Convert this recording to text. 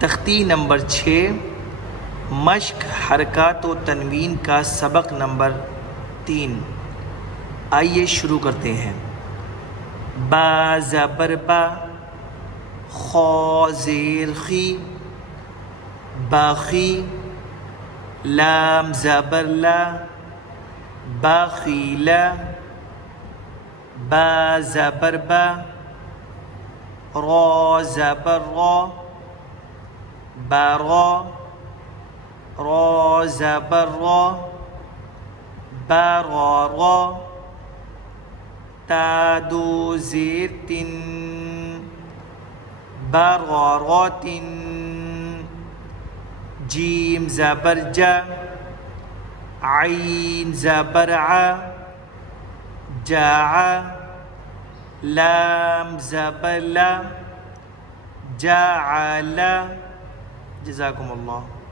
تختی نمبر 6 مشق حرکات و تنوین کا سبق نمبر 3۔ آئیے شروع کرتے ہیں۔ با زبر با، خا زیر خی، باخی، لام زبر لا، باخیلا، با زبر با، را زبر را، برا، را زبر را، برارا، تا دو زیر تن، برارات، جیم زبر جا، عین زبر ع، جاع، لام زبر لا، جعل۔ جزاکم اللہ۔